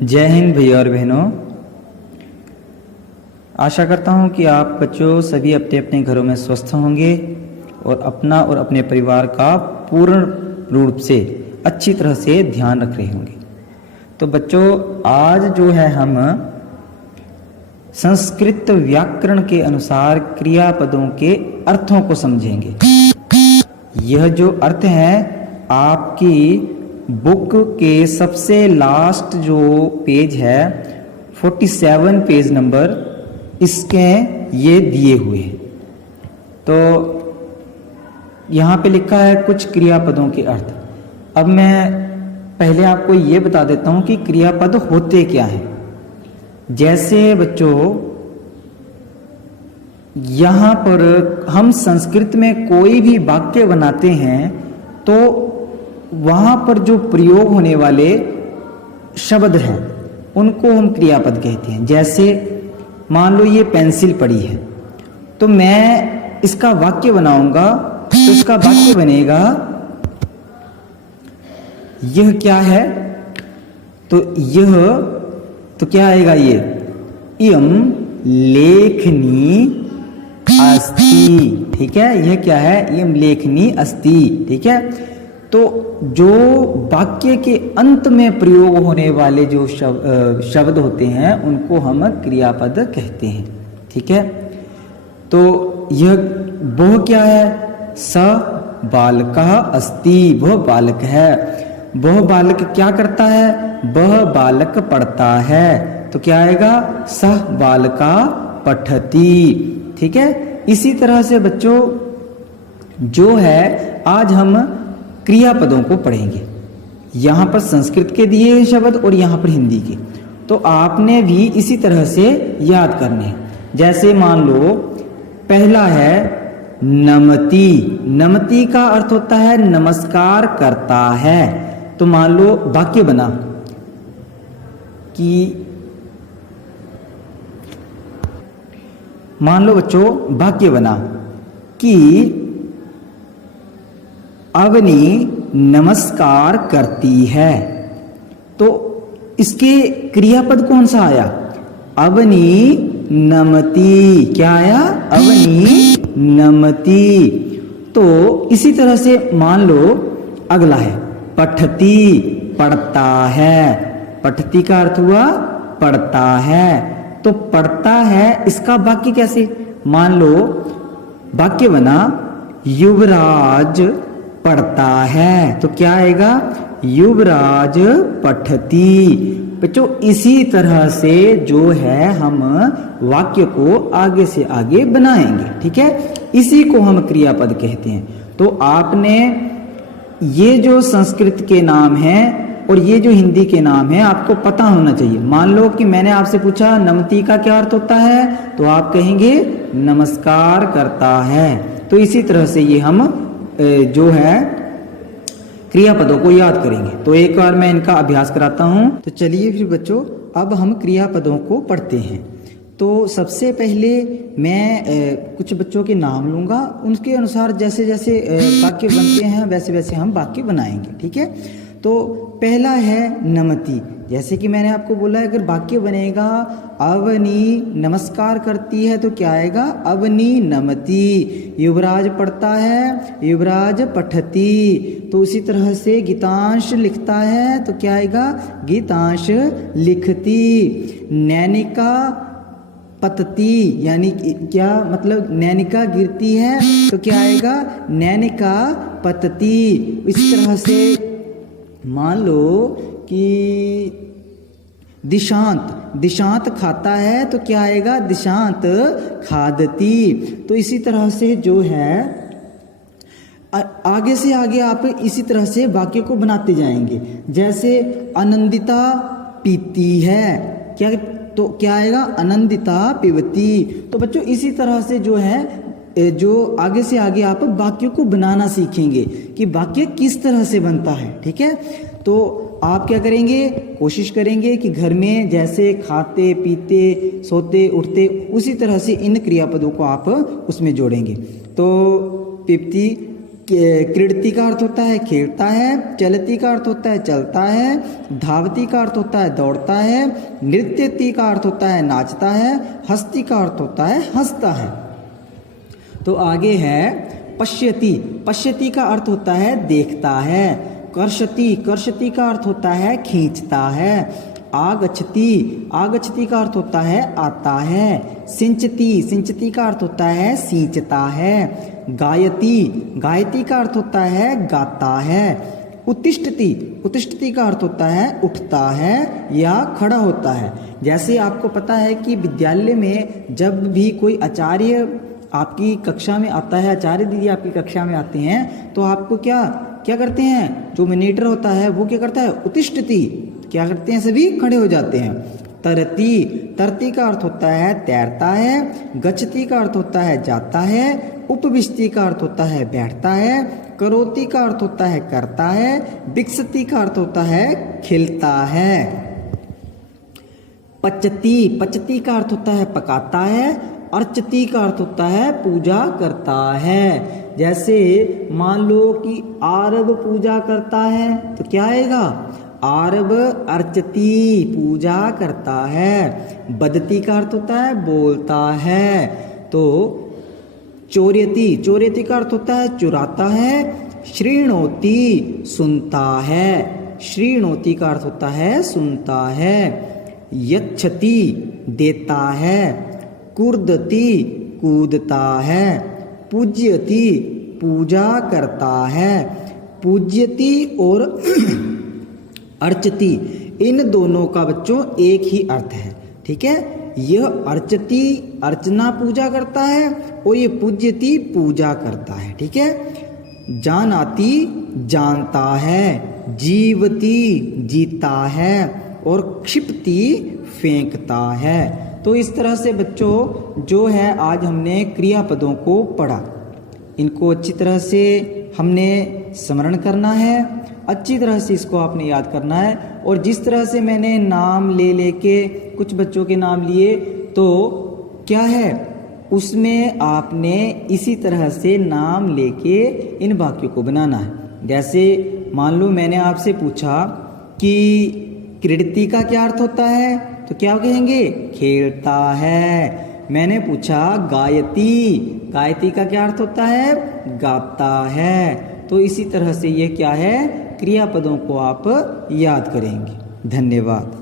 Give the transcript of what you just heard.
जय हिंद भैया और बहनों। आशा करता हूँ कि आप बच्चों सभी अपने अपने घरों में स्वस्थ होंगे और अपना और अपने परिवार का पूर्ण रूप से अच्छी तरह से ध्यान रख रहे होंगे। तो बच्चों आज जो है हम संस्कृत व्याकरण के अनुसार क्रियापदों के अर्थों को समझेंगे। यह जो अर्थ है आपकी बुक के सबसे लास्ट जो पेज है 47 पेज नंबर इसके ये दिए हुए हैं। तो यहाँ पे लिखा है कुछ क्रियापदों के अर्थ। अब मैं पहले आपको ये बता देता हूँ कि क्रियापद होते क्या हैं। जैसे बच्चों यहाँ पर हम संस्कृत में कोई भी वाक्य बनाते हैं तो वहाँ पर जो प्रयोग होने वाले शब्द हैं उनको हम क्रियापद कहते हैं। जैसे मान लो ये पेंसिल पड़ी है तो मैं इसका वाक्य बनाऊंगा तो इसका वाक्य बनेगा यह क्या है, तो यह तो क्या आएगा ये इयं लेखनी अस्ति। ठीक है, यह क्या है इयं लेखनी अस्ति। ठीक है, तो जो वाक्य के अंत में प्रयोग होने वाले जो शब्द होते हैं उनको हम क्रियापद कहते हैं। ठीक है, तो यह वह क्या है, स बालकः अस्ति, वह बालक है। वह बालक क्या करता है, वह बालक पढ़ता है, तो क्या आएगा सः बालका पठति। ठीक है, इसी तरह से बच्चों जो है आज हम क्रियापदों को पढ़ेंगे। यहाँ पर संस्कृत के दिए शब्द और यहाँ पर हिंदी के, तो आपने भी इसी तरह से याद करने हैं। जैसे मान लो पहला है नमति। नमति का अर्थ होता है नमस्कार करता है। तो मान लो वाक्य बना कि मान लो बच्चों वाक्य बना कि अवनी नमस्कार करती है। तो इसके क्रियापद कौन सा आया, अवनी नमति। क्या आया, अवनी नमति। तो इसी तरह से मान लो अगला है पठति, पढ़ता है। पठति का अर्थ हुआ पढ़ता है, तो पढ़ता है इसका वाक्य कैसे, मान लो वाक्य बना युवराज पढ़ता है, तो क्या आएगा युवराज पठति। बच्चों इसी तरह से जो है हम वाक्य को आगे से आगे बनाएंगे। ठीक है, इसी को हम क्रियापद कहते हैं। तो आपने ये जो संस्कृत के नाम हैं और ये जो हिंदी के नाम है आपको पता होना चाहिए। मान लो कि मैंने आपसे पूछा नमति का क्या अर्थ होता है, तो आप कहेंगे नमस्कार करता है। तो इसी तरह से ये हम जो है क्रियापदों को याद करेंगे। तो एक बार मैं इनका अभ्यास कराता हूं। तो चलिए फिर बच्चों अब हम क्रियापदों को पढ़ते हैं। तो सबसे पहले मैं कुछ बच्चों के नाम लूंगा, उनके अनुसार जैसे जैसे वाक्य बनते हैं वैसे वैसे हम वाक्य बनाएंगे। ठीक है, तो पहला है नमति। जैसे कि मैंने आपको बोला अगर वाक्य बनेगा अवनी नमस्कार करती है तो क्या आएगा अवनी नमति। युवराज पढ़ता है, युवराज पठति। तो उसी तरह से गीतांश लिखता है तो क्या आएगा गीतांश लिखती। नैनिका पतती, यानी क्या मतलब नैनिका गिरती है तो क्या आएगा नैनिका पतती। इस तरह से मान लो कि दिशांत, दिशांत खाता है तो क्या आएगा दिशांत खादती। तो इसी तरह से जो है आगे से आगे आप इसी तरह से वाक्य को बनाते जाएंगे। जैसे आनंदिता पीती है, क्या तो क्या आएगा आनंदिता पिबती। तो बच्चों इसी तरह से जो है जो आगे से आगे आप वाक्य को बनाना सीखेंगे कि वाक्य किस तरह से बनता है। ठीक है, तो आप क्या करेंगे, कोशिश करेंगे कि घर में जैसे खाते पीते सोते उठते उसी तरह से इन क्रियापदों को आप उसमें जोड़ेंगे। तो पिबती क्रीडती का अर्थ होता है खेलता है, चलती का अर्थ होता है चलता है, धावती का अर्थ होता है दौड़ता है, नृत्यती का अर्थ होता है नाचता है, हस्ती का अर्थ होता है हंसता है। तो आगे है पश्यति। पश्यति का अर्थ होता है देखता है। कर्षति, कर्षति का अर्थ होता है खींचता है। आगच्छति, आगच्छति का अर्थ होता है आता है। सिंचती, सिंचती का अर्थ होता है सींचता है। गायति, गायति का अर्थ होता है गाता है। उत्तिष्ठति, उत्तिष्ठति का अर्थ होता है उठता है या खड़ा होता है। जैसे आपको पता है कि विद्यालय में जब भी कोई आचार्य आपकी कक्षा में आता है, आचार्य दीदी आपकी कक्षा में आते हैं, तो आपको क्या क्या करते हैं, जो मॉनिटर होता है वो क्या करता है, उत्तिष्ठति, क्या करते हैं, सभी खड़े हो जाते हैं। तरती, तरती का अर्थ होता है तैरता है। गच्छति का अर्थ होता है जाता है। उपविशति का अर्थ होता है बैठता है। करोति का अर्थ होता है करता है। विकसति का अर्थ होता है खिलता है। पचती, पचती का अर्थ होता है पकाता है। अर्चती का अर्थ होता है पूजा करता है। जैसे मान लो कि आरब पूजा करता है तो क्या आएगा, आरब अर्चती पूजा करता है। बदती का अर्थ होता है बोलता है। तो चोर्यति, चोर्यति का अर्थ होता है चुराता है। श्रीणोति सुनता है। श्रीणोति का अर्थ होता है सुनता है। यच्छति देता है। कुर्दति कूदता है। पूज्यति पूजा करता है। पूज्यति और अर्चति इन दोनों का बच्चों एक ही अर्थ है, ठीक है। यह अर्चति अर्चना पूजा करता है और ये पूज्यति पूजा करता है, ठीक है। जानाति जानता है। जीवति जीता है और क्षिप्ति फेंकता है। तो इस तरह से बच्चों जो है आज हमने क्रियापदों को पढ़ा, इनको अच्छी तरह से हमने स्मरण करना है, अच्छी तरह से इसको आपने याद करना है। और जिस तरह से मैंने नाम ले लेके कुछ बच्चों के नाम लिए तो क्या है उसमें आपने इसी तरह से नाम लेके इन वाक्यों को बनाना है। जैसे मान लो मैंने आपसे पूछा कि क्रीडती का क्या अर्थ होता है, तो क्या कहेंगे, खेलता है। मैंने पूछा गायती, गायती का क्या अर्थ होता है, गाता है। तो इसी तरह से ये क्या है, क्रियापदों को आप याद करेंगे। धन्यवाद।